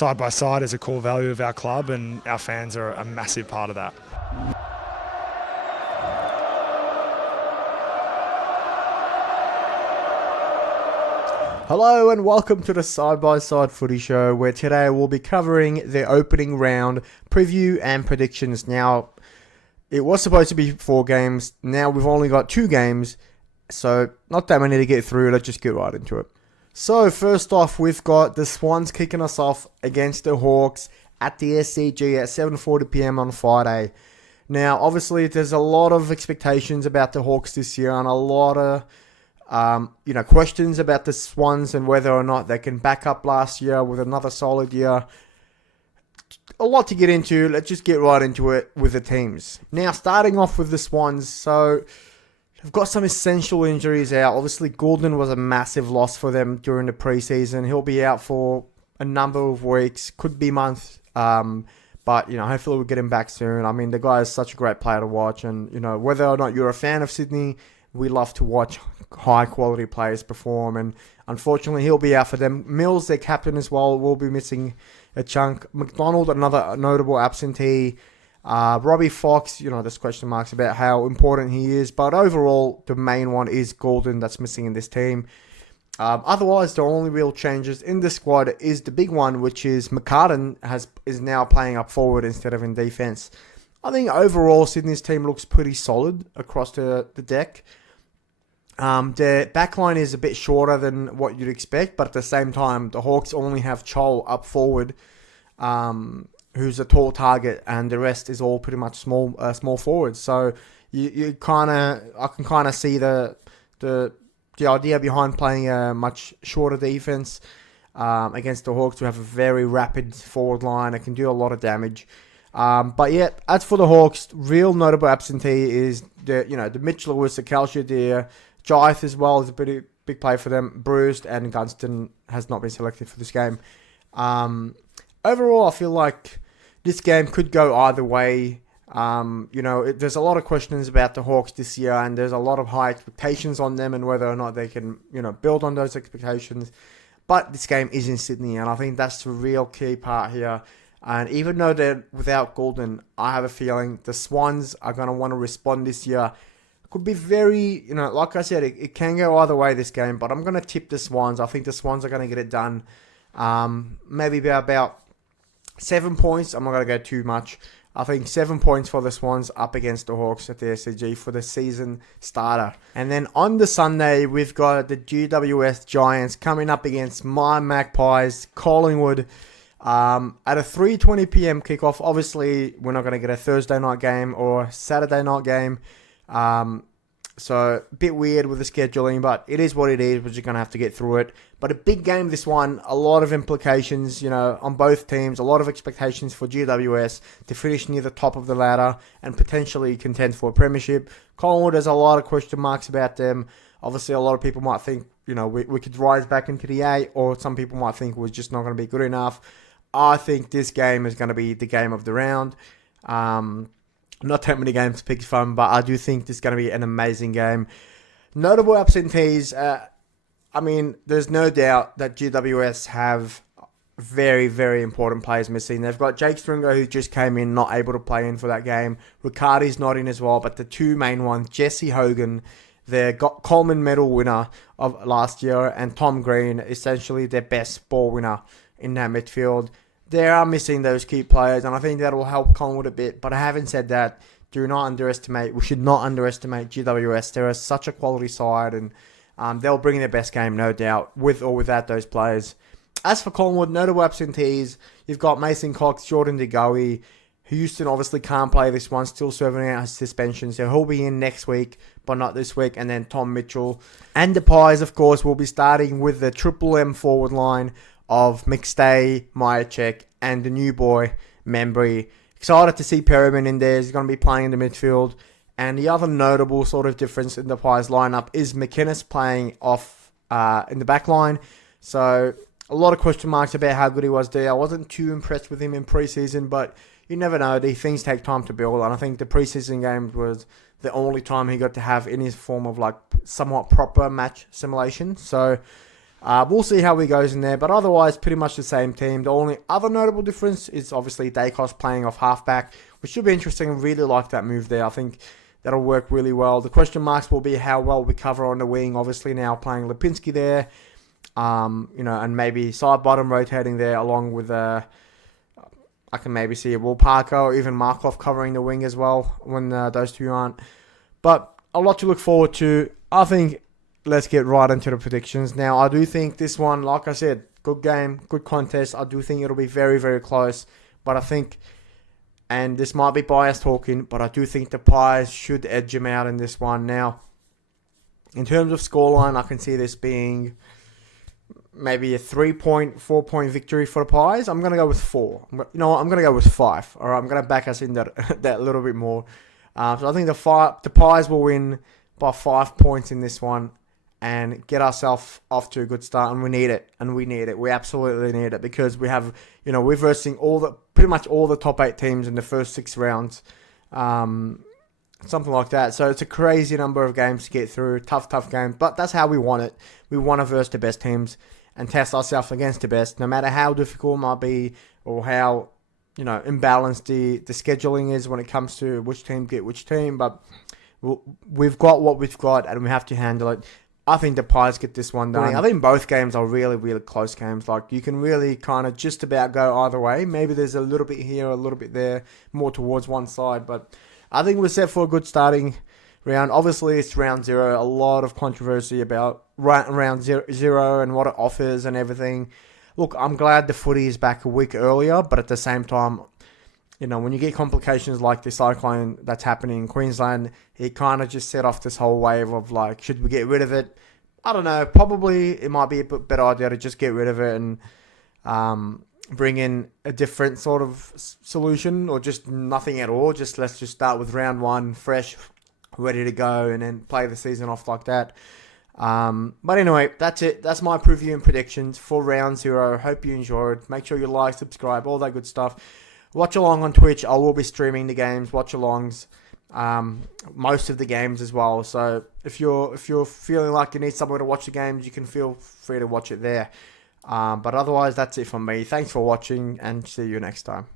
side by side is a core value of our club, and our fans are a massive part of that. Hello and welcome to the Side by Side Footy Show, where today we'll be covering the opening round preview and predictions. Now, it was supposed to be 4 games. Now we've only got 2 games, so not that many to get through. Let's just get right into it. So first off, we've got the Swans kicking us off against the Hawks at the SCG at 7:40 PM on Friday. Now, obviously, there's a lot of expectations about the Hawks this year and a lot of questions about the Swans and whether or not they can back up last year with another solid year. A lot to get into. Let's just get right into it with the teams. Now, starting off with the Swans. So, they've got some essential injuries out. Obviously, Goulden was a massive loss for them during the preseason. He'll be out for a number of weeks, could be months. But, hopefully we'll get him back soon. I mean, the guy is such a great player to watch. And, whether or not you're a fan of Sydney, we love to watch high-quality players perform, and unfortunately, he'll be out for them. Mills, their captain as well, will be missing a chunk. McDonald, another notable absentee. Robbie Fox, there's question marks about how important he is, but overall, the main one is Goulden that's missing in this team. Otherwise, the only real changes in the squad is the big one, which is McCartan is now playing up forward instead of in defence. I think overall, Sydney's team looks pretty solid across the deck. Their backline is a bit shorter than what you'd expect, but at the same time, the Hawks only have Chol up forward, who's a tall target, and the rest is all pretty much small forwards. So I can kind of see the idea behind playing a much shorter defense against the Hawks, who have a very rapid forward line that can do a lot of damage. But yeah, as for the Hawks, real notable absentee is the Mitch Lewis, the Calcia Deer, Jyth as well is a pretty big play for them. Bruised, and Gunston has not been selected for this game. Overall, I feel like this game could go either way. There's a lot of questions about the Hawks this year, and there's a lot of high expectations on them and whether or not they can, build on those expectations. But this game is in Sydney, and I think that's the real key part here. And even though they're without Goulden, I have a feeling the Swans are going to want to respond this year. Could be very, like I said, it can go either way this game, but I'm going to tip the Swans. I think the Swans are going to get it done. Maybe by about 7 points. I'm not going to go too much. I think 7 points for the Swans up against the Hawks at the SCG for the season starter. And then on the Sunday, we've got the GWS Giants coming up against my Magpies, Collingwood. At a 3:20 PM kickoff. Obviously, we're not going to get a Thursday night game or Saturday night game. So a bit weird with the scheduling, but it is what it is. We're just going to have to get through it. But a big game, this one. A lot of implications, on both teams. A lot of expectations for GWS to finish near the top of the ladder and potentially contend for a premiership. Collingwood has a lot of question marks about them. Obviously, a lot of people might think, we could rise back into the 8, or some people might think we're just not going to be good enough. I think this game is going to be the game of the round. Not that many games to pick from, but I do think this is going to be an amazing game. Notable absentees. There's no doubt that GWS have very, very important players missing. They've got Jake Stringer, who just came in, not able to play in for that game. Riccardi's not in as well, but the two main ones, Jesse Hogan, their Coleman medal winner of last year, and Tom Green, essentially their best ball winner in that midfield. They are missing those key players, and I think that will help Collingwood a bit. But having said that, we should not underestimate GWS. They're such a quality side, and they'll bring their best game, no doubt, with or without those players. As for Collingwood, notable absentees, you've got Mason Cox, Jordan De Goey. Houston obviously can't play this one, still serving out his suspension, so he'll be in next week, but not this week. And then Tom Mitchell. And the Pies, of course, will be starting with the Triple M forward line of McStay, Myercheck, and the new boy, Membry. Excited to see Perriman in there. He's going to be playing in the midfield. And the other notable sort of difference in the Pies lineup is McInnes playing off in the back line. So a lot of question marks about how good he was there. I wasn't too impressed with him in preseason, but you never know. These things take time to build. And I think the preseason game was the only time he got to have any form of somewhat proper match simulation. So We'll see how he goes in there, but otherwise, pretty much the same team. The only other notable difference is obviously Dacos playing off halfback, which should be interesting. I really like that move there. I think that'll work really well. The question marks will be how well we cover on the wing. Obviously, now playing Lipinski there, and maybe side bottom rotating there along with I can maybe see Will Parker or even Markov covering the wing as well when those two aren't. But a lot to look forward to. I think let's get right into the predictions. Now, I do think this one, like I said, good game, good contest. I do think it'll be very, very close. But I think, and this might be biased talking, but I do think the Pies should edge them out in this one. Now, in terms of scoreline, I can see this being maybe a 3-point, 4-point victory for the Pies. I'm going to go with 4. I'm going to go with 5. All right, I'm going to back us in that little bit more. So I think the Pies will win by 5 points in this one and get ourselves off to a good start. And we need it. We absolutely need it because we have, we're versing pretty much all the top 8 teams in the first 6 rounds. Something like that. So it's a crazy number of games to get through. Tough games. But that's how we want it. We want to verse the best teams and test ourselves against the best, no matter how difficult it might be or how, imbalanced the scheduling is when it comes to which team get which team. But we've got what we've got and we have to handle it. I think the Pies get this one done. I think both games are really, really close games. Like, you can really kind of just about go either way. Maybe there's a little bit here, a little bit there, more towards one side. But I think we're set for a good starting round. Obviously, it's round 0. A lot of controversy about round 0 and what it offers and everything. Look, I'm glad the footy is back a week earlier, but at the same time, when you get complications like the cyclone that's happening in Queensland, it kind of just set off this whole wave of like, should we get rid of it? I don't know. Probably it might be a better idea to just get rid of it and bring in a different sort of solution or just nothing at all. Let's just start with round 1, fresh, ready to go, and then play the season off like that. But anyway, that's it. That's my preview and predictions for round 0. Hope you enjoyed. Make sure you like, subscribe, all that good stuff. Watch along on Twitch. I will be streaming the games, watch alongs, most of the games as well. So if you're feeling like you need somewhere to watch the games, you can feel free to watch it there. But otherwise, that's it from me. Thanks for watching and see you next time.